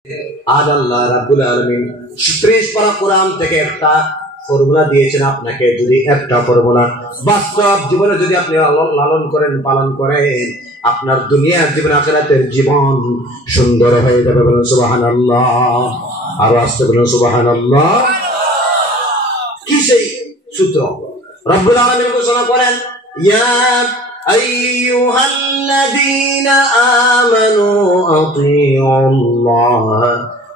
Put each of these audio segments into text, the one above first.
আজ আল্লাহ রাব্বুল আলামিন 30 পারা কোরআন থেকে একটা ফর্মুলা দিয়েছেন আপনাকে। যদি একটা ফর্মুলা বাস্তব জীবনে যদি আপনি লালন করেন, পালন করেন, আপনার দুনিয়ার জীবন আখিরাতের জীবন সুন্দর হয়ে যাবে। বলেন সুবহানাল্লাহ। আর আসতে বলেন সুবহানাল্লাহ। কি সেই সূত্র? রব্বুল আলামিন ঘোষণা করেন, ইয়া আইয়ুহাল্লাযীনা আমানু আতিউল্লাহ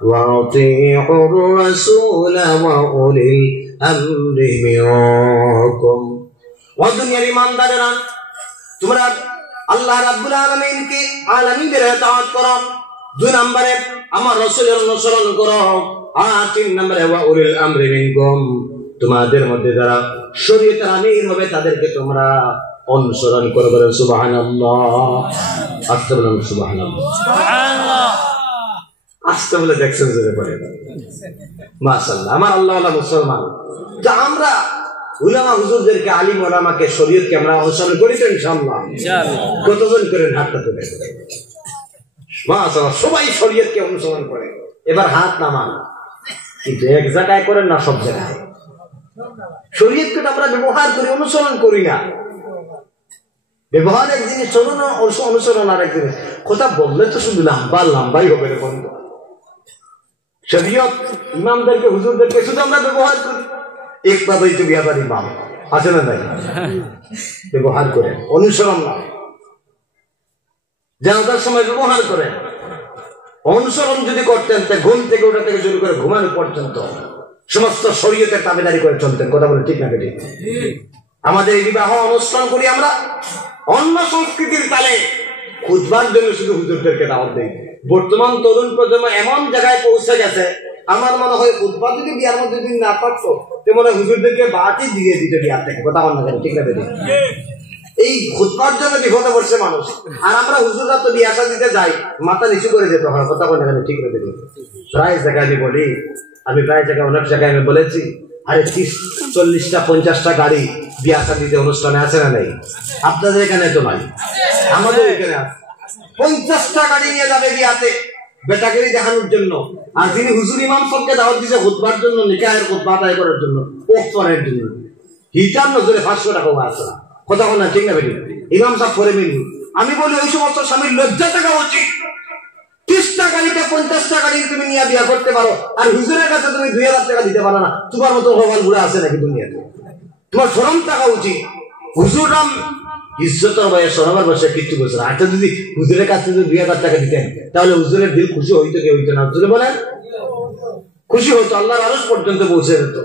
ওয়া আতিউর রাসূল ওয়া উলিল আমরি মিনকুম। ওয়া দুনিয়ার ঈমানদারেরা, তোমরা আল্লাহ রাব্বুল আলামিনকে আলামিনের ইতাআত করো। 2 নম্বরে আমার রাসূলের অনুসরণ করো। আর 3 নম্বরে ওয়া উলিল আমরি মিনকুম, তোমাদের মধ্যে যারা শরীয়তের আমির হবে তাদেরকে তোমরা অনুসরণ করো। বলেন সুবহানাল্লাহ। আস্তে বলেন সুবহানাল্লাহ। সুবহানাল্লাহ। আস্তে বলে দেখছেন জোরে পড়ে। মাশাআল্লাহ। আমার আল্লাহওয়ালা মুসলমান, যা আমরা উলামা হুজুরদেরকে, আলিম ওলামাকে, শরীয়তকে আমরা অনুসরণ করি তো ইনশাআল্লাহ। কতজন করেন হাতটা তুলে? মাশাআল্লাহ, সবাই শরীয়তকে অনুসরণ করে। এবার হাত নামান। কিন্তু এক জায়গায় করেন না, সব জায়গায়। শরীয়তকে আমরা ব্যবহার করি, অনুসরণ করি না। ব্যবহার এক জিনিস, অনুসরণ আর এক জিনিস। কথা বললে তো শুধু লম্বাই হবে রে বন্ধু। শরীয়ত ইমামদেরকে, হুজুরদেরকে শুধু আমরা ব্যবহার করি। একভাবেই তো বিয়াবার ইমাম আছে না নাই? ব্যবহার করেন, অনুসরণ না। জানাজার সময় ব্যবহার করেন। অনুসরণ যদি করতেন, তা ঘুম থেকে ওঠা থেকে শুরু করে ঘুমানো পর্যন্ত সমস্ত শরীয়তের তাবেদারি করে চলতেন। কথা বলে ঠিক না বেটি? আমাদের এই বিবাহ অনুষ্ঠান করি আমরা অন্য সংস্কৃতির তালে। খুতবার জন্য শুধু হুজুরদেরকে দাওয়াত দেই। বর্তমান তরুণ প্রজন্ম এমন জায়গায় পৌঁছে গেছে, আমার মনে হয় খুতবা যদি বিয়ার মধ্যে যদি না পারতো, তেমন হুজুরদেরকে বাতি দিয়ে দিতে বিয়ার থেকে। কথা বল না কেন? ঠিক না বেটি? এই খুতবার জন্য বিপদে পড়ছে মানুষ। আর আমরা হুজুররা তো বিয়ে আসা দিতে যাই, মাথা নিচু করে যেতে হয়। কথা বল না কেন? ঠিক না বেটি? প্রায় জায়গায় আমি বলি, আমি প্রায় জায়গায়, অনেক জায়গায় আমি বলেছি, আরে 30-40টা 50টা গাড়ি বিয়ে আসা দিতে অনুষ্ঠানে আছে না নাই? আপনাদের এখানে তো নাই, আমাদের এখানে আছে। 50টা গাড়ি নিয়ে যাবে বিয়াতে বেটাগিরি দেখানোর জন্য। আর যিনি হুজুর ইমাম সবকে দাওয়াত দিয়েছে খুতবার জন্য, নিকাহের খুতবা আদায় করার জন্য, ওয়াক্তের জন্য, হিটার নজরে 500 টাকা আছে না। কথা বল না ঠিক না বেটি? ইমাম সাহেব করে মিলু। আমি বলি ওই সমস্ত স্বামীর লজ্জা থাকা উচিত। 30টা গাড়িতে 50টা গাড়ি তুমি নিয়ে বিয়া করতে পারো, আর হুজুরের কাছে তুমি 2000 টাকা দিতে পারো না। তোমার মতো ভগবান ঘুরে আছে নাকি দুনিয়াতে? তোমার শরম থাকা উচিত। হুজুরাম ইজ্জতের বয়স, শরমের বয়সে কিচ্ছু বলছে না। আচ্ছা, যদি হুজুরের কাছে যদি 2000 টাকা দিতেন, তাহলে হুজুরের দিল খুশি হইতো কি হইতো না? হুজুরে বলেন খুশি হইতো, আল্লাহর আরশ পর্যন্ত পৌঁছে যেত।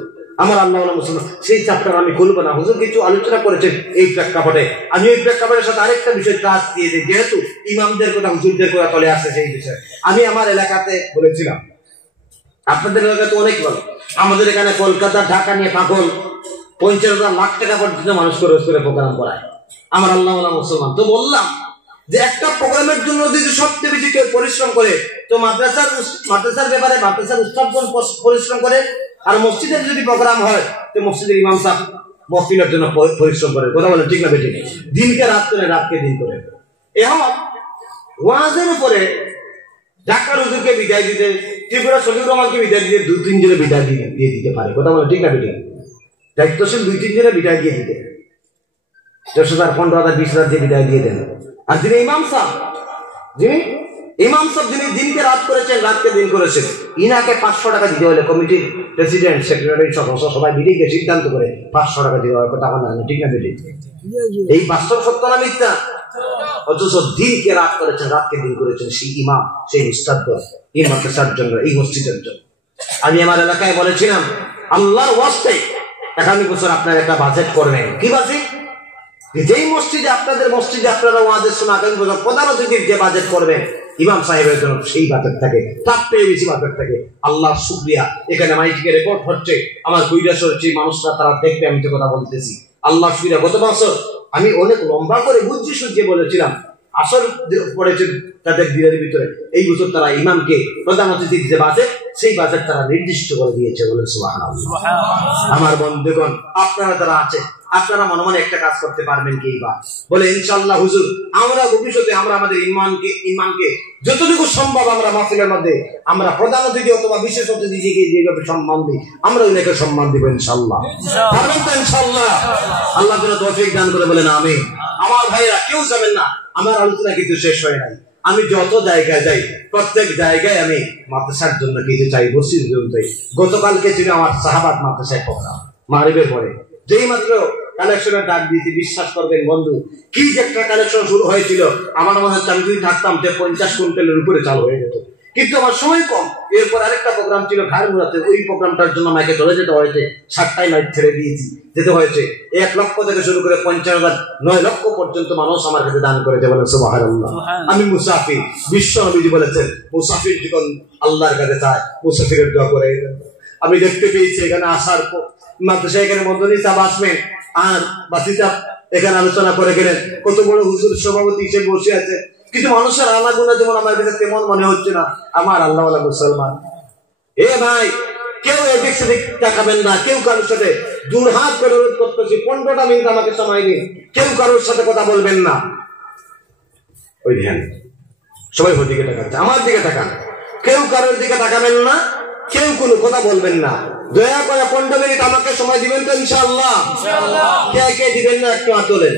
আমার আল্লাহ মুসলমান, সেই চ্যাপ্টার আমি খুলবো না। হুজুর কিছু আলোচনা করেছেন এই প্রেক্ষাপটে। আমি এই প্রেক্ষাপটের সাথে আরেকটা বিষয় কাজ দিয়ে দিই, যেহেতু ইমামদের কথা, হুজুরদের কথা চলে আসছে সেই বিষয়ে। আমি আমার এলাকাতে বলেছিলাম, আপনাদের এলাকাতে অনেক ভালো, আমাদের এখানে কলকাতা, ঢাকা নিয়ে পাগল 50,000 লাখ টাকা পর্যন্ত মানুষ খরচ করে প্রোগ্রাম করায়। আমার আল্লাহ মুসলমান, তো বললাম যে একটা প্রোগ্রামের জন্য যদি সবচেয়ে বেশি কেউ পরিশ্রম করে, তো মাদ্রাসার ব্যাপারে মাদ্রাসার উস্তাদগণ পরিশ্রম করে। আর মসজিদের যদি প্রোগ্রাম হয়, তো মসজিদের ইমাম সাহেব মসজিদের জন্য পরিশ্রম করে। কথা বলে ঠিক না বেঠিক? দিনকে রাত করে, রাতকে দিন করে। এখন ওয়াজের উপরে ঢাকার হুজুরকে বিদায় দিতে, ত্রিপুরা শফিকুর রহমানকে বিদায় দিতে 2-3 জনে বিদায় দিয়ে দিতে পারে। কথা বলে ঠিক না বেঠিক? দায়িত্বশীল 2-3 জনে বিদায় দিয়ে দিতে, 10,000, 15,000, 20,000 দিয়ে বিদায় দিয়ে দেন। আর যিনি ইমাম সাহেব, যিনি দিনকে রাত করেছেন, রাতকে দিন করেছেন, ইনাকে 500 টাকা দিতে হলে কমিটির প্রেসিডেন্ট, সেক্রেটারি, সদস্য সবাই মিলিয়ে সিদ্ধান্ত করে 500 টাকা দিতে হবে। কথা বলে না ঠিক না বেঠিক? এই বাস্তব সত্য না মিথ্যা? অথচ দিনকে রাত করেছেন, রাতকে দিন করেছেন সেই ইমাম, সেই উস্তাদগণ, এই মাদ্রাসার জন্য, এই মসজিদের জন্য। আমি আমার এলাকায় বলেছিলাম, আল্লাহর ওয়াস্তে আগামী বছর আপনারা একটা বাজেট করবেন। কি বাজেট? যেই মসজিদে, আপনাদের মসজিদে আপনারা ওয়াজের সময় আগামী বছর প্রধান অতিথির যে বাজেট করবেন ইমাম সাহেবের জন্য, সেই বাজেট থাকে, তার থেকে বেশি বাজেট থাকে। আল্লাহর শুকরিয়া, এখানে মাইকে রেকর্ড হচ্ছে, আমার কৈলাসের যে মানুষরা তারা দেখবে আমি তো কথা বলতেছি। আল্লাহর শুকরিয়া, গত বছর আমি অনেক লম্বা করে বুঝিয়ে সুঝিয়ে বলেছিলাম, আসর পড়েছে তাদের দিনের ভিতরে। এই বছর তারা ইমামকে প্রধান অতিথির যে বাজেট, সেই বাজেট তারা নির্দিষ্ট করে দিয়েছে। বলে সুবহানাল্লাহ। আমার বন্ধুগণ, আপনারা যারা আছে আপনারা মনে মনে একটা কাজ করতে পারবেন কি? এইবার বলে ইনশাআল্লাহ হুজুর, আমরা ভবিষ্যতে আমরা আমাদের ইমানকে যতটুকু সম্ভব আমরা মাহফিলের মধ্যে আমরা প্রধান অতিথি অথবা বিশেষ অতিথিকে যেভাবে সম্মান দিই আমরা ওনাকে সম্মান দিব ইনশাআল্লাহ। পারবেন তো ইনশাআল্লাহ? আল্লাহ যেন তৌফিক দান করে বলেন আমিন। আমার ভাইরা কেউ যাবেন না, আমার আলোচনা কিন্তু শেষ হয় নাই। আমি যত জায়গায় যাই প্রত্যেক জায়গায় আমি মাদ্রাসার জন্য কিছু চাই, মসজিদ চাই। গতকালকে ছিল আমার সাহাবাত মাদ্রাসায় প্রোগ্রাম, মাগরিবের পরে যেই মাত্র কালেকশনের ডাক দিয়েছি, বিশ্বাস করবেন বন্ধু, কি যে একটা কালেকশন শুরু হয়েছিল, আমার মনে হচ্ছে আমি যদি থাকতাম 50 কুইন্টালের উপরে চালু হয়ে যেত। কিন্তু আমার সময় কম। এরপর আরেকটা প্রোগ্রাম ছিল ঘাড়মুড়াতে, ওই প্রোগ্রামটার জন্য আমাকে চলে যেতে হয়েছে, 7টায় মাইক ছেড়ে দিয়েছি, যেতে হয়েছে। 1 লক্ষ থেকে শুরু করে 50,000 9 লক্ষ পর্যন্ত মানুষ আমার কাছে দান করেছে, বলে সুবহানাল্লাহ। আমি মুসাফির, বিশ্ব নবীজি বলেছেন মুসাফির যখন আল্লাহর কাছে চায় মুসাফিরের দোয়া করে। আমি দেখতে পেয়েছি এখানে আসার পর মাদ্রাসা এখানে মদনী সাহেব আসবেন আর বাসি সাহেব এখানে আলোচনা করে গেলেন, কত বড় হুজুর সভাপতি হিসেবে বসে আছে। কিন্তু মানুষের আলাগুনা যেমন আমার কাছে তেমন মনে হচ্ছে না। আমার আল্লাহওয়ালা মুসলমান, এ ভাই কেউ এদিক সেদিক তাকাবেন না, কেউ কারোর সাথে দুর্হাত করে অনুরোধ করতেছি, 15টা মিনিট আমাকে সময় দিন, কেউ কারোর সাথে কথা বলবেন না। ওই ধ্যান সবাই ওর দিকে তাকাচ্ছে, আমার দিকে তাকান, কেউ কারোর দিকে তাকাবেন না, কেউ কোনো কথা বলবেন না। দয়া করে 15 মিনিট আমাকে সময় দিবেন তো ইনশাআল্লাহ? কে কে দিবেন না একটু হাত তোলেন।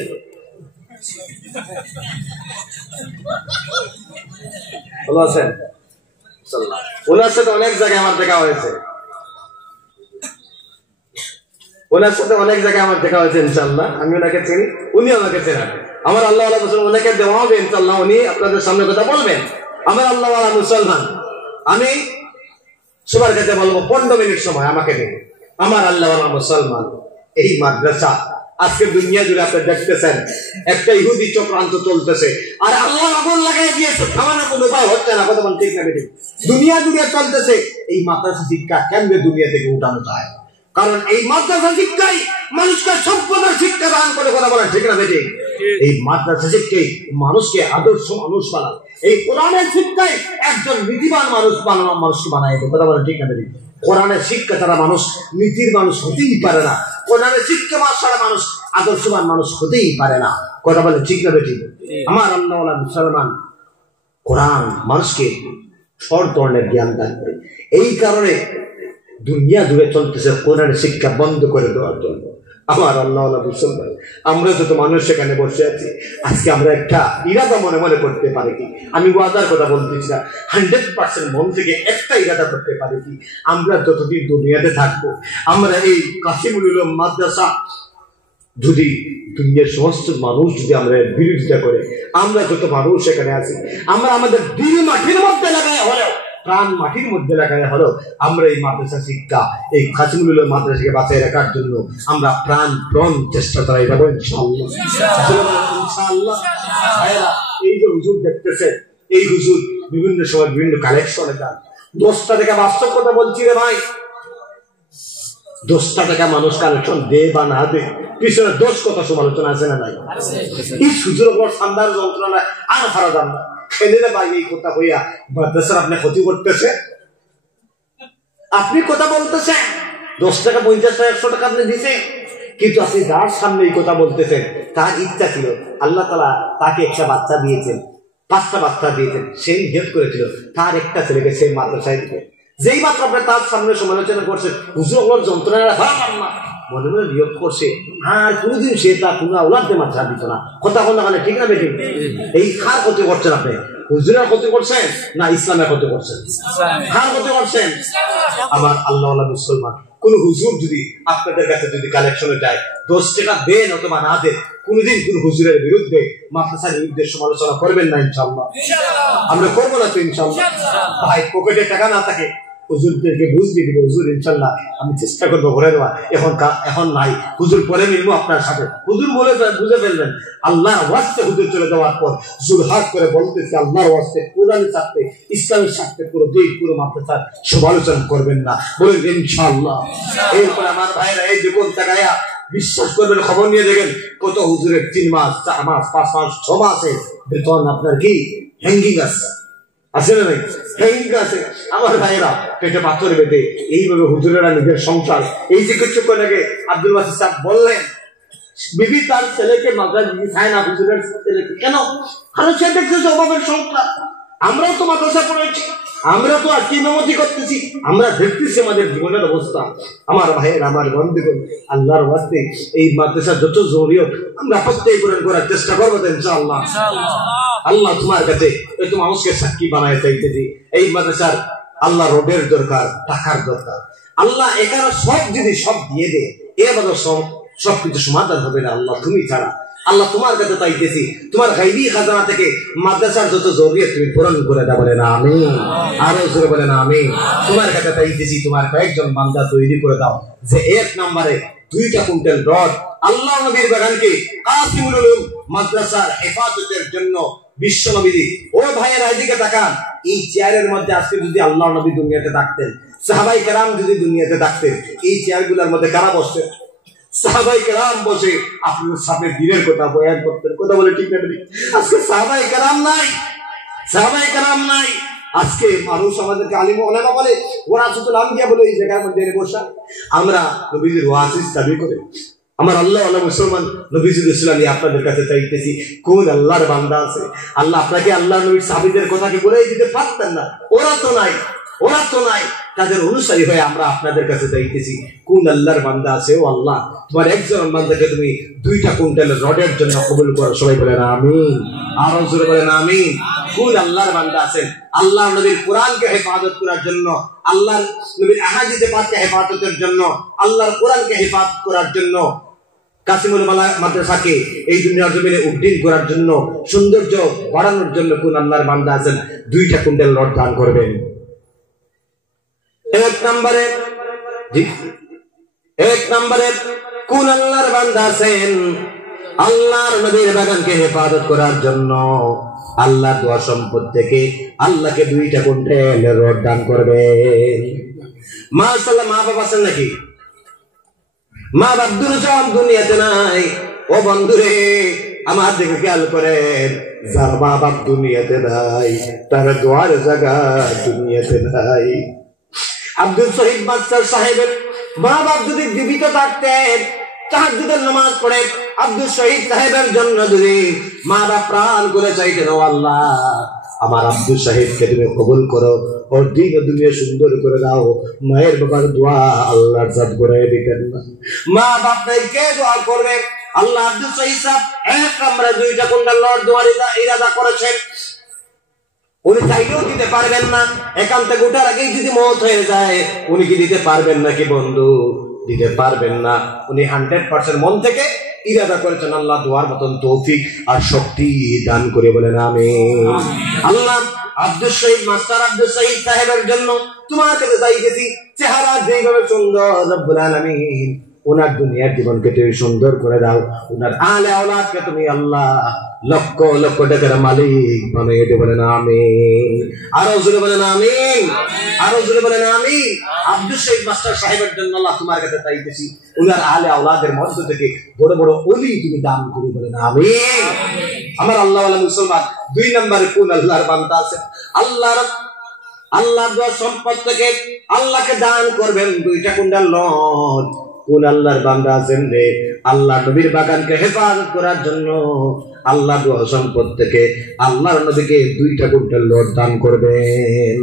ভালো আছেন? ওনার সাথে অনেক জায়গায় আমার দেখা হয়েছে, ওনার সাথে অনেক জায়গায় আমার দেখা হয়েছে ইনশাআল্লাহ। আমি ওনাকে চিনি, উনি আমাকে চেনেন। আমার আল্লাহওয়ালা মুসলমান, ওনাকে দেওয়া হবে ইনশাআল্লাহ, উনি আপনাদের সামনে কথা বলবেন। আমার আল্লাহওয়ালা মুসলমান, আমি সবার কাছে বলবো 15 মিনিট সময় আমাকে দিন। আমার আল্লাহওয়ালা মুসলমান, এই মাদ্রাসা আজকে দুনিয়া জুড়ে আপনি দেখতেছেন একটা ইহুদি চক্রান্ত চলতেছে, আর আল্লাহ আগুন লাগাই দিয়েছে, থামানোর কোনো উপায় হচ্ছে না। কথা বল ঠিক না বেঠিক? দুনিয়া জুড়ে চলতেছে। এই মাদ্রাসা শিক্ষা কেমনে দুনিয়া থেকে উঠানো যায়? কারণ এই মাদ্রাসা শিক্ষাই মানুষকে সভ্যতার শিক্ষা দান করে। কথা বলেন ঠিক না বেঠিক? এই মাদ্রাসা শিক্ষাই মানুষকে আদর্শ মানুষ বানায়। এই কোরআনের শিক্ষাই একজন নীতিবান মানুষকে বানায়। কথা বলেন ঠিক না বেঠিক? কোরআনের শিক্ষা ছাড়া মানুষ নীতির মানুষ হতেই পারে না। কোরআনের শিক্ষা ছাড়া মানুষ আদর্শবান মানুষ হতেই পারে না। কথা বলে ঠিক না বেঠিক? আমার আল্লাহওয়ালা মুসলমান, কোরআন মানুষকে সব ধরনের জ্ঞান দান করে। এই কারণে দুনিয়া জুড়ে চলতেছে কোরআনের শিক্ষা বন্ধ করে দেওয়ার জন্য। আমার আল্লাহওয়ালা মুসলমান, আমরা যত মানুষ সেখানে বসে আছি, আজকে আমরা একটা ইরাদা মনে মনে করতে পারি কি? আমি ওয়াদার কথা বলতেছি না, 100% মন থেকে একটা ইরাদা করতে পারি কি? আমরা যতদিন দুনিয়াতে থাকবো, আমরা এই কাসিমুল উলুম মাদ্রাসা যদি দুনিয়ার সমস্ত মানুষ যদি আমরা বিরোধিতা করে, আমরা যত মানুষ সেখানে আছি, আমরা আমাদের দিল মাটির মধ্যে লাগায় হলেও, প্রাণ মাটির মধ্যে লাগায় হলেও আমরা এই মাদ্রাসা শিক্ষা, এই কাসিমুল উলুম মাদ্রাসাকে বাঁচিয়ে রাখার জন্য আমরা প্রাণ চেষ্টা করাই যাবো ইনশাআল্লাহ। ইনশাআল্লাহ। এই যে হুজুর দেখতেছে, এই হুজুর বিভিন্ন সময় বিভিন্ন কালেকশনে যান। 10টা টাকা বাস্তব কথা বলছি রে ভাই, 10টা টাকা মানুষ কালেকশন দে বা না দে, পিছনে 10 কথা সমালোচনা আছে না নাই? এই সুযোগ ওপর ঠান্ডার যন্ত্রণা আর হারা যান না। খেলে ভাই এই কথা হইয়া মাদ্রাসার আপনি ক্ষতি করতেছে। আপনি কথা বলতেছেন 10 টাকা 50 টাকা 100 টাকা আপনি দিচ্ছেন, কিন্তু আপনি যার সামনে এই কথা বলতেছেন তার ইচ্ছা ছিল, আল্লাহ তাআলা তাকে একটা বাচ্চা দিয়েছেন, 5টা বাচ্চা দিয়েছেন, সে নিয়ত করেছিল তার একটা ছেলেকে সেই মাদ্রাসায় দিবে। যেই মাত্র আপনি তার সামনে সমালোচনা করছেন, হুজুর ওর যন্ত্রণা মনে মনে নিয়োগ করছে, আর কোনোদিন সে তার কোনো আওলাদকে মাদ্রাসা দিত না। কথা বলা মানে ঠিক না বেঠিক? এই কার ক্ষতি করছেন আপনি? হুজুরের ক্ষতি করছেন না ইসলামের ক্ষতি করছেন? কার ক্ষতি করছেন? আমার আল্লাহওয়ালা মুসলমান, কোন হুজুর যদি আপনাদের কাছে যদি কালেকশনে যায়, 10 টাকা দেন অথবা না দেন, কোনদিন কোন হুজুরের বিরুদ্ধে মাদ্রাসার বিরুদ্ধে সমালোচনা করবেন না ইনশাআল্লাহ। আমরা করবো না তো ইনশাআল্লাহ। ভাই পকেটে টাকা না থাকে, হুজুরদেরকে বুঝ দিয়ে দিব, হুজুর ইনশাআল্লাহ আমি চেষ্টা করবো ঘুরে দেওয়া, এখন নাই, হুজুর পরে মিলবো আপনার সাথে, হুজুর বলে বুঝে ফেলবেন। আল্লাহর ওয়াস্তে হুজুর চলে যাওয়ার পর জুরহাত করে বলতেছে, আল্লাহর ওয়াস্তে, কোরআনের স্বার্থে, ইসলামের স্বার্থে পুরো দিন পুরো মাদ্রাসার সমালোচনা করবেন না, বলেন ইনশাআল্লাহ। এরপর আমার ভাইরা এই জীবন তাকায়া বিশ্বাস করবেন, খবর নিয়ে দেখেন কত হুজুরের 3 মাস 4 মাস 5 মাস 6 মাসে বেতন আপনার কি হ্যাঙ্গিং আছে, আছে না নাই? হ্যাঙ্গিং আছে। আমার ভাইরা পেটে পাথর বেঁধে এইভাবে হুজুরেরা নিজের সংসার, এই যে কিছু করে আব্দুল বাসির সাহেব বললেন বিবি তার ছেলেকে মাদ্রাসা দিতে চায় না, হুজুরের ছেলেকে কেন? কারণ সে দেখতেছে অভাবের সংখ্যা। আমরাও তো মাদ্রাসা পড়েছি, আমরা তো আজকে ইমামতি করতেছি, আমরা দেখতেছি আমাদের জীবনের অবস্থা। আমার ভাইয়ের, আমার বন্ধুগণ, আল্লাহর ওয়াস্তে এই মাদ্রাসার যত জরুরিয়ত আমরা প্রত্যেক পূরণ করার চেষ্টা করবো ইনশাআল্লাহ। আল্লাহ তোমার কাছে একটু মানুষকে সাক্ষী বানায় চাইতেছি, এই মাদ্রাসার আল্লাহ রোডের দরকার, টাকার দরকার। আল্লাহ এখানে সব যদি সব দিয়ে দে, এবার সবকিছু সমাধান হবে না আল্লাহ তুমি ছাড়া। আল্লাহ তোমার কাছে চাইতেছি, তোমার গায়বী খাজানা থেকে মাদ্রাসার যত জরুরিয়ত তুমি পূরণ করে দাও, বলে না আমিন। আরো জোরে বলে না আমিন। তোমার কাছে চাইতেছি, তোমার কয়েকজন বান্দা তৈরি করে দাও যে 1 নম্বরে 2টা কুইন্টাল রড আল্লাহ নবীর বাগানকে কাসিমুল উলুম মাদ্রাসার হেফাজতের জন্য বিশ্ব নবী। ও ভাইয়েরা এদিকে তাকান, এই চেয়ারের মধ্যে আজকে যদি আল্লাহ নবী দুনিয়াতে থাকতেন, সাহাবায়ে কেরাম যদি দুনিয়াতে থাকতেন, এই চেয়ারগুলোর মধ্যে কারা বসতেন? সাহাবায়ে কেরাম বসে আপনার সামনে দিনের কথা বয়ান করতেন। কথা বলে ঠিক না? আজকে সাহাবায়ে কেরাম নাই, সাহাবায়ে কেরাম নাই। আজকে মানুষ আমাদেরকে আলিম ওলামা বলে, ওয়ারাসাতুল আম্বিয়া বলে এই জায়গার মধ্যে বসা। আমরা নবীজির ওয়াসিস দাবি করে, আমার আল্লাহ আল্লাহ মুসলমান নবীজির ইসলামী আপনাদের কাছে চাইতেছি, কোন আল্লাহর বান্দা আছে? আল্লাহ আপনাকে আল্লাহ নবীর সাহাবীদের কথা কি বলে দিতে পারতেন না? ওরা তো নাই, ওরা তো নাই। তাদের অনুসারী হয়ে আমরা আপনাদের কাছে চাইতেছি, কোন আল্লাহর বান্দা আছে? ও আল্লাহ, তোমার একজন বান্দাকে তুমি 2টা কুইন্টালের রডের জন্য কবুল করো। সবাই বলেন আমিন। আরো জোরে বলেন আমিন। কোন আল্লাহর বান্দা আছেন আল্লাহ নবীর কোরআনকে হেফাজত করার জন্য, আল্লাহর নবীর আহাদিসে পাককে হেফাজতের জন্য, আল্লাহর কোরআনকে হেফাজত করার জন্য, কাসিমুল মাদ্রাসাকে এই দুনিয়ার জমিনে উদ্দিন করার জন্য, সৌন্দর্য বাড়ানোর জন্য কোন আল্লাহর বান্দা আছেন 2টা কুইন্টাল রড দান করবেন? 1 নম্বরে, জি 1 নম্বরে কোন আল্লাহর বান্দা আছেন আল্লাহর নবীর বাগানকে হেফাজত করার জন্য, আল্লাহ দোয়া সম্পদ থেকে আল্লাহকে 2টা কুইন্টাল রড দান করবেন? মাশাআল্লাহ। মা বাবা আছেন নাকি? মা বাপ দুজন দুনিয়াতে নাই। ও বন্ধুরে, আমার দিকে খেয়াল করেন, যার মা বাপ দুনিয়াতে নাই তার দোয়ার জায়গা দুনিয়াতে নাই। আব্দুল শহীদ মাস্টার সাহেবের মা বাপ যদি জীবিত থাকতেন, তাহাজ্জুদের নামাজ পড়ে আব্দুল শহীদ সাহেবের জন্য যদি মা বাপ প্রাণ করে চাইতেন, ও আল্লাহ আমার আব্দুল শহীদকে তুমি কবুল করো, ওর দিন দুনিয়া সুন্দর করে দাও, মায়ের বাবার দোয়া আল্লাহর জাত করে দিতেন না। মা বাপ নাই, কে দোয়া করবে? আল্লাহ আব্দুল শহীদ সাহেব 1 নম্বরে 2টা কুইন্টাল রড দোয়ার ইরাদা করেছেন। উনি চাইলেও দিতে পারবেন না, এখান থেকে ওঠার আগেই যদি মওত হয়ে যায়, উনি কি দিতে পারবেন নাকি বন্ধু? দিতে পারবেন না। উনি 100% মন থেকে ইরাদা করেছেন, আল্লাহ দোয়ার মতন তৌফিক আর শক্তি দান করে, বলেন আমিন। আল্লাহ আব্দুল শহীদ মাস্টার আব্দুল শহীদ সাহেবের জন্য তোমার কাছে চাইতেছি, চেহারা যেভাবে সুন্দর, রব্বুল আলামিন ওনার দুনিয়ার জীবনকে তুমি সুন্দর করে দাও, ওনার আলে আওলাদকে তুমি আল্লাহ লক্ষ লক্ষ টাকার মালিক বানিয়ে দেবে, বলেন আমিন। আরো জোরে বলেন আমিন। আরো জোরে বলেন আমিন। আব্দুল শহীদ মাস্টার সাহেবের জন্য আল্লাহ তোমার কাছে চাইতেছি, ওনার আলে আওলাদের মধ্য থেকে বড় বড় ওলি তুমি দান করে, বলেন আমিন। আমার আল্লাহ ওয়ালা মুসলমান, 2 নম্বরে কোন আল্লাহর বান্দা আছে আল্লাহ দোয়া সম্পদ থেকে আল্লাহকে দান করবেন 2টা কুইন্টাল রড? কোন আল্লাহর বান্দা আছেন রে আল্লাহ নবীর বাগানকে হেফাজত করার জন্য আল্লাহ দোয়া সম্পদ থেকে আল্লাহর নবীকে 2টা কুইন্টাল রড দান করবেন?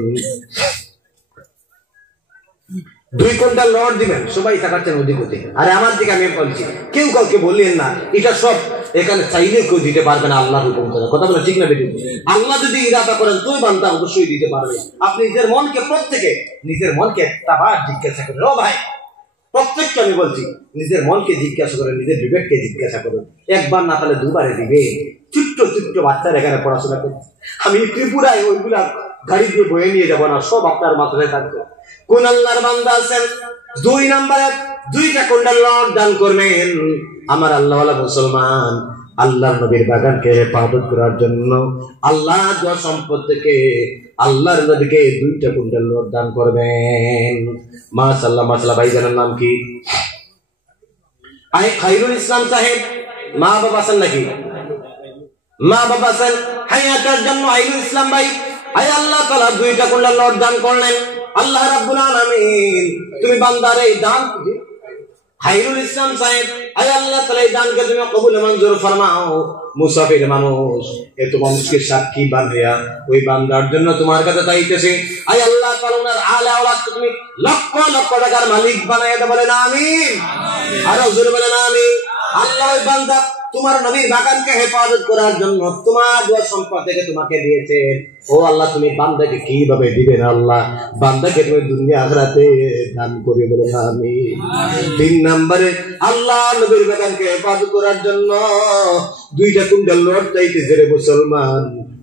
2 কুইন্টাল রড দিবেন। সবাই তাকাচ্ছেন ওদিক ওদিক। আরে আমার দিকে আমি বলছি, কেউ কাউকে বললেন না। এটা সব এখানে চাইলে কেউ দিতে পারবে না, আল্লাহর হুকুম ছাড়া। কথা বলে ঠিক না বেটি? আল্লাহ যদি ইরাদা করেন তুই বান্দা অবশ্যই দিতে পারবে। আপনি নিজের মনকে, প্রত্যেকে নিজের মনকে একটাবার জিজ্ঞাসা করেন। ও ভাই, প্রত্যেককে আমি বলছি, নিজের মনকে জিজ্ঞাসা করেন, নিজের বিবেককে জিজ্ঞাসা করুন। একবার না পারলে 2বারে দিবে। ছোট্ট ছোট্ট বাচ্চারা এখানে পড়াশোনা করছে। আমি ত্রিপুরায় ওইগুলা গাড়ি দিয়ে বয়ে নিয়ে যাবো না, সব আপনার মাথায় থাকবে। কোন আল্লাহর বান্দা আছেন 2 নম্বরে 2টা কুইন্টাল রড দান করবেন? আমার আল্লাহ ওয়ালা মুসলমান, আল্লাহর নবীর বাগানকে হেফাজত করার জন্য আল্লাহ দোয়া সম্পদ থেকে আল্লাহর নবীকে 2টা কুইন্টাল রড দান করবেন? মাশাআল্লাহ। মাশাআল্লাহ। ভাইজানের নাম কি? খায়রুল ইসলাম সাহেব। মা বাবা আছেন নাকি? মা বাবা আছেন। হায়াতের জন্য খায়রুল ইসলাম ভাই, আয় আল্লাহ তাআলা 2টা কুইন্টাল রড দান করলেন। আল্লাহ রাব্বুল আলামিন তুমি বান্দার এই দান, খায়রুল ইসলাম সাহেব, আয় আল্লাহ তাআলা এই দানকে তুমি কবুল মঞ্জুর ফরমাও। মুসাফির মানুষ, এত মানুষকে সাক্ষী বানায়া ওই বান্দার জন্য তোমার কাছে চাইতেছি, আয় আল্লাহ তাআলা ওনার আলে আওলাদকে তুমি লক্ষ লক্ষ টাকার মালিক বানায়া দাও, বলেন আমিন। আর জোরে বলেন আমিন। আল্লাহ ওই বান্দা তোমার নবীর বাগানকে হেফাজত করার জন্য তোমার দোয়া সম্পদ থেকে তোমাকে দিয়েছে। ও আল্লাহ, তুমি বান্দাকে কিভাবে দিবেন আল্লাহ? বান্দাকে তুমি দুনিয়া আখিরাতে দান করে, বলেন আমিন। 3 নম্বরে আল্লাহ নবীর বাগানকে হেফাজত করার জন্য 2টা কুইন্টাল রড চাইতেছে রে মুসলমান।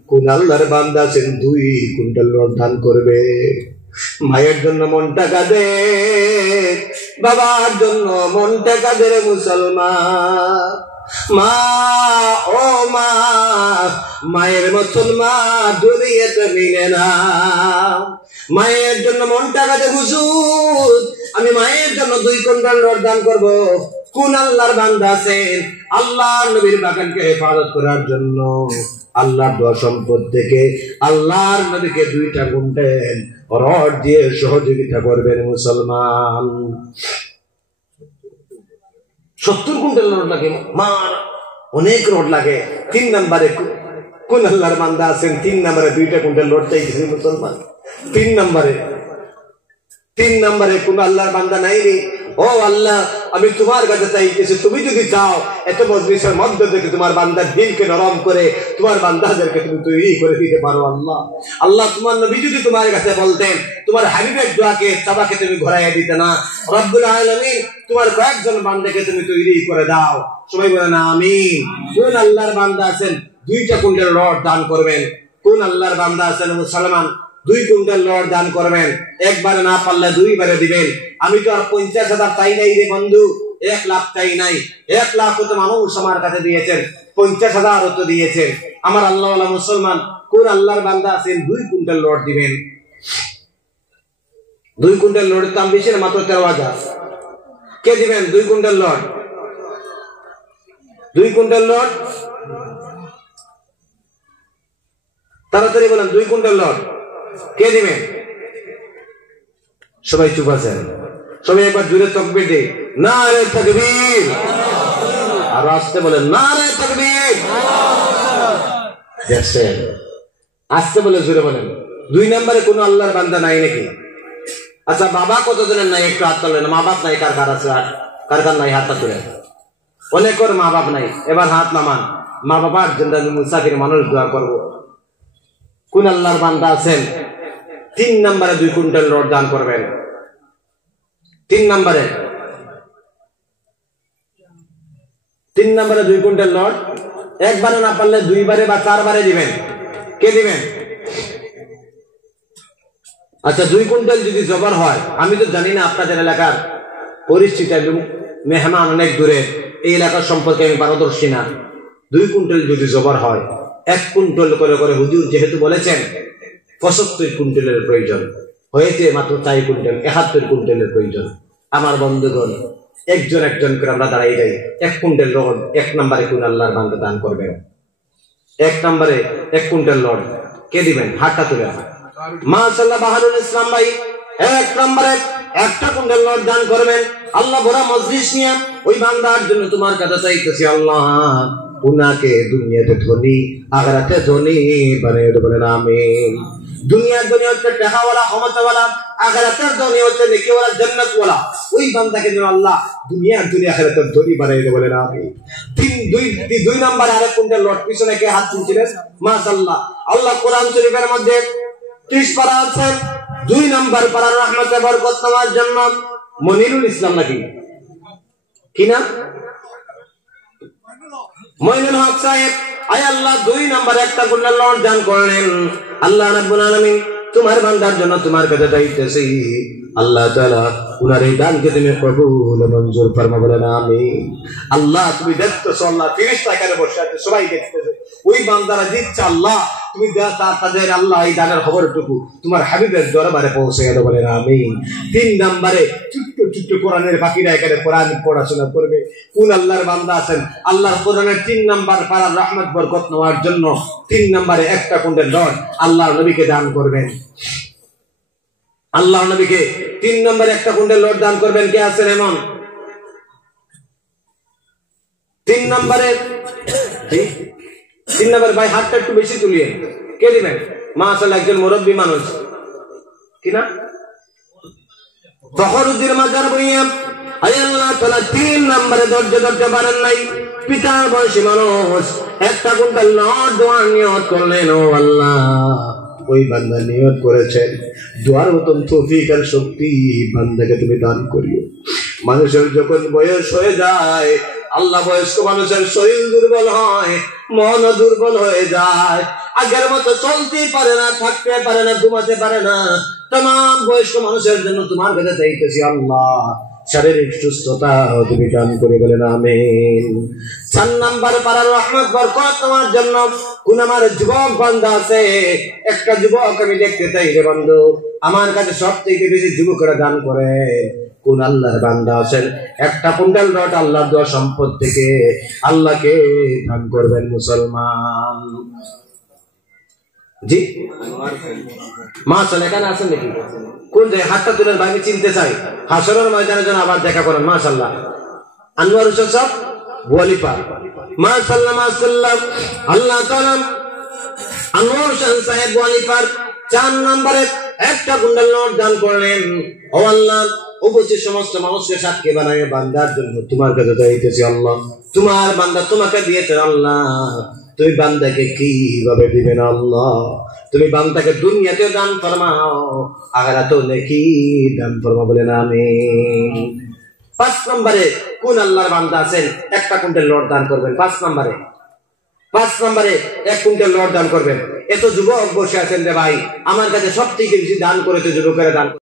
কোন আল্লাহর বান্দা আছেন 2 কুইন্টাল রড দান করবে? মায়ের জন্য মনটা কাঁদে, বাবার জন্য মনটা কাঁদে রে মুসলমান। মা, ও মা, মায়ের মতন মা দুনিয়াতে মিলে না। মায়ের জন্য মনটা কাঁদে, হুজুর আমি মায়ের জন্য 2 কুইন্টাল রড দান করব। কোন আল্লাহর বান্দা আছেন আল্লাহর নবীর বাগানকে হেফাজত করার জন্য আল্লাহর দোয়া সম্পদ থেকে আল্লাহর নবীকে 2টা কুইন্টাল রড দিয়ে সহযোগিতা করবেন মুসলমান? 70 কুইন্টাল রড লাগে, মার অনেক রড লাগে। 3 নম্বরে কোন আল্লাহর বান্দা আছেন 3 নম্বরে 2টা কুইন্টাল রড চাইতেছে মুসলমান? 3 নম্বরে কোন আল্লাহর বান্দা নাই রে? ও আল্লাহ, আমি তোমার কাছে চাইতেছি, তুমি যদি চাও এত মজলিসের মধ্যে থেকে তোমার বান্দার দিলকে নরম করে তোমার বান্দাদেরকে তুমি তৈরি করে দিতে পারো আল্লাহ। আল্লাহ, তোমার নবী যদি তোমার কাছে বলতেন তোমার হাবিবের দোয়াকে চাবাকে তুমি ঘোরাইয়া দিতে না। রব্বুল আলামিন তোমার কয়েকজন বান্দাকে তুমি তৈরি করে দাও। সবাই বলে না আমিন। কোন আল্লাহর বান্দা আছেন 2টা কুইন্টাল রড দান করবেন? কোন আল্লাহর বান্দা আছেন মুসলমান 2 কুইন্টাল রড দান করবেন? একবারে না পারলে 2 বারে দিবেন। আমি তো আর 50,000 চাই নাই রে বন্ধু, 1 লাখ চাই নাই। 1 লাখ তো মানুষ আমার কাছে দিয়েছেন, 50,000 তো দিয়েছেন। আমার আল্লাহওয়ালা মুসলমান, কোন আল্লাহর বান্দা আছেন 2 কুইন্টাল রড দিবেন? 2 কুইন্টাল রডের দাম বেশি না, মাত্র 13,000। কে দিবেন 2 কুইন্টাল রড? 2 কুইন্টাল রড তাড়াতাড়ি বলেন, 2 কুইন্টাল রড কে দিবেন? সবাই চুপ আছেন। সবাই একবার জোরে তাকবীর দেই, নারে তাকবীর। আর আস্তে বলেন, নারে তাকবীর। দেখছেন, আস্তে বলে জোরে বলেন। 2 নম্বরে কোন আল্লাহর বান্দা নাই নাকি? আচ্ছা, বাবা কতজনের নাই? একটু হাত তোলেন। মা বাপ নাই কার কার আছে? কার কার নাই? হাতটা তোলেন। অনেকের মা বাপ নাই, এবার হাত নামান। মা বাবার জন্য আমি মুসাফির মানুষ দোয়া করব। কোন আল্লাহর বান্দা আছেন 3 নম্বরে 2 কুইন্টাল রড দান করবেন? 3 নম্বরে 2 কুইন্টাল রড একবারে না পারলে 2 বারে বা 4 বারে দিবেন। কে দিবেন? আচ্ছা, 2 কুইন্টাল যদি জবর হয়, আমি তো জানি না আপনাদের এলাকার পরিস্থিতি, মেহমান অনেক দূরে, এই এলাকার সম্পর্কে আমি পারদর্শী না। 2 কুইন্টাল যদি জবর হয়, 1 কুইন্টাল করে করে হুজুর যেহেতু বলেছেন 75 কুইন্টালের প্রয়োজন, হয়েছে মাত্র 4 কুইন্টাল, 71 কুইন্টালের প্রয়োজন। আমার বন্ধুগণ, একজন একজন করে আমরা দাঁড়াই যাই। 1 কুইন্টাল রড 1 নম্বরে কোন আল্লাহর বান্দা দান করবেন? 1 নম্বরে 1 কুইন্টাল রড কে দিবেন? হাতটা তুলে। মাশাআল্লাহ, বাহারুল ইসলাম ভাই 1 নম্বরে 1টা কুইন্টাল রড দান করবেন। আল্লাহ ভরা মজলিস নিয়ে ওই বান্দার জন্য তোমার কাছে চাইতেছি, আল্লাহ উনাকে দুনিয়াতে ধনী আখিরাতে ধনী বানিয়ে দেবেন, আমিন। দুনিয়ার ধনী হচ্ছে টাকাওয়ালা, ক্ষমতাওয়ালা, আখিরাতের ধনী হচ্ছে নেকিওয়ালা, জান্নাতওয়ালা। ওই বান্দাকে যেন আল্লাহ দুনিয়ার ধনী আখিরাতের ধনী বানিয়ে দেবেন, আমিন। 2 নম্বর আরেক কুইন্টাল রড পিছনে কে হাত তুলছিলেন? মাশাআল্লাহ, আল্লাহ কোরআন শরীফের মধ্যে 30 পারা আছে। 2 নম্বর পারা রহমতে বরকত নেওয়ার জন্য মনিরুল ইসলাম নাকি কি না? মইনুল হক সাহেব, আয় আল্লাহ 2 নম্বরে 1টা কুইন্টাল রড দান করলেন। আল্লাহ রাব্বুল আলামিন তোমার বান্দার জন্য তোমার কাছে চাইতেছি, আল্লাহ তাআলা উনার এই দানকে তুমি কবুল মঞ্জুর ফরমা, বলেন আমিন। আল্লাহ তুমি দেখতেছো, আল্লাহ ফেরেশতা এখানে বসে আছে, সবাই দেখতেছে। ওই বান্দারা দিচ্ছে, আল্লাহ তুমি তাদের আল্লাহ এই দানের খবরটুকু তোমার হাবিবের দরবারে পৌঁছে দাও, বলেন আমিন। 3 নম্বরে ছোট্ট ছোট্ট কোরআনের বাকিরা এখানে কোরআন পড়াশোনা করবে। কোন আল্লাহর বান্দা আছেন আল্লাহর কোরআনের 3 নম্বর পারার রহমত বরকত নেওয়ার জন্য 3 নম্বরে 1টা কুইন্টাল রড আল্লাহর নবীকে দান করবেন? আল্লাহর নবীকে 3 নম্বরে 1টা কুইন্টাল রড দান করবেন। কে আছেন এমন? তিন নম্বরে ভাই হাতটা একটু বেশি তুলিয়ে কে দিবেন? মাশাআল্লাহ একজন মুরব্বী মানুষ কিনা ফখরুদ্দিন মাজার বইয়া আল্লাহ তাআলা 3 নম্বরে দরজা বানান নাই। পিতার বয়সী মানুষ একটা কুইন্টাল নট দোয়া নিয়ত করলেন, ও আল্লাহ ওই বান্দা নিয়ত করেছেন দোয়ার মতন তৌফিক আর শক্তি বান্দাকে তুমি দান করিও। মানুষের যখন বয়স হয়ে যায়, আল্লাহ বয়স্ক মানুষের শরীর দুর্বল হয়, মন দুর্বল হয়ে যায়, আগের মতো চলতে পারে না, থাকতে পারে না, ঘুমাতে পারে না। तमाम বয়স্ক মানুষের জন্য তোমার কাছে চাইতেছি আল্লাহ শারীরিক সুস্থতা তুমি দান করে বলেন আমিন। 4 নম্বর পারার রহমত বরকত তোমার জন্য। কোন আমার যুবক বান্দা আছে, একটা যুবক আমি দেখতে চাই রে বন্ধু, আমার কাছে সবথেকে বেশি যুবকরা দান করে। কোন আল্লাহর বান্দা আছেন একটা কুইন্টাল রড আল্লাহর দেওয়া সম্পদ থেকে আল্লাহকে দান করবেন মুসলমান? জি মাশাআল্লাহ, এখানে আছেন নাকি? কোন জায়গায় হাতটা তুলেন ভাই, আমি চিনতে চাই। হাসরের ময়দানে যেন আবার দেখা করেন। মাশাআল্লাহ আনোয়ার হোসেন সাহেব গোয়ালিপাড়, মাশাআল্লাহ মাশাআল্লাহ। আল্লাহ তাআলা আনোয়ার হোসেন সাহেব গোয়ালিপাড় 4 নম্বরে একটা কুইন্টাল নোট দান করলেন। ও আল্লাহ উপস্থিত সমস্ত মানুষকে সাক্ষী বানায় বান্দার জন্য তোমার কাছে চাইতেছি আল্লাহ, তোমার বান্দা তোমাকে দিয়েছে আল্লাহ, তুমি বান্দাকে কিভাবে দিবেন আল্লাহ? তুমি বান্দাকে দুনিয়াতেও দান ফরমাও, আখিরাতেও নেকি দান ফরমাও বলেন আমিন। 5 নম্বরে কোন আল্লাহর বান্দা আছেন একটা কুইন্টাল লট দান করবেন? 5 নম্বরে 1 কুইন্টাল লট দান করবেন। এত যুবক বসে আছেন রে ভাই, আমার কাছে সবথেকে বেশি দান করেছে যুবকেরা দান